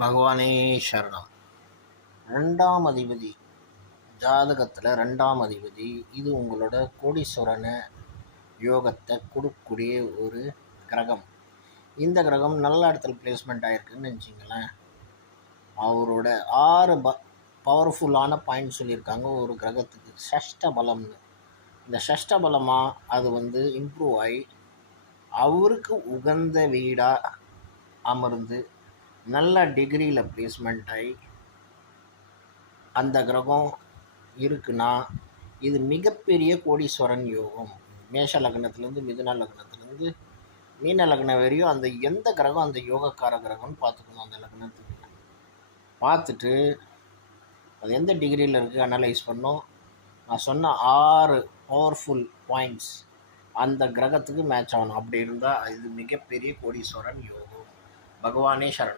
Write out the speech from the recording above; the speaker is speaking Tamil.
பகவானே சரணம். ரெண்டாம் அதிபதி ஜாதகத்தில் ரெண்டாம் அதிபதி இது உங்களோட கோடீஸ்வரன யோகத்தை கொடுக்கக்கூடிய ஒரு கிரகம். இந்த கிரகம் நல்ல இடத்துல பிளேஸ்மெண்ட் ஆகிருக்குன்னு நினச்சிங்களேன். அவரோட 6 பவர்ஃபுல்லான பாயிண்ட் சொல்லியிருக்காங்க ஒரு கிரகத்துக்கு. ஷஷ்ட பலம்னு. இந்த ஷஷ்ட பலமாக அது இம்ப்ரூவ் ஆகி அவருக்கு உகந்த வீடாக அமர்ந்து நல்ல டிகிரியில் பிளேஸ்மெண்ட் ஆகி அந்த கிரகம் இருக்குன்னா இது மிகப்பெரிய கோடீஸ்வரன் யோகம். மேஷ லக்னத்துலேருந்து மிதுன லக்னத்துலேருந்து மீன லக்னம் வரையும் அந்த எந்த கிரகம் அந்த யோகக்கார கிரகம்னு பார்த்துக்கணும். அந்த லக்னத்துக்கு பார்த்துட்டு அது எந்த டிகிரியில் இருக்குது அனலைஸ் பண்ணோம். நான் சொன்ன 6 பவர்ஃபுல் பாயிண்ட்ஸ் அந்த கிரகத்துக்கு மேட்ச் ஆகணும். அப்படி இருந்தால் இது மிகப்பெரிய கோடீஸ்வரன் யோகம். பகவானே சரணம்.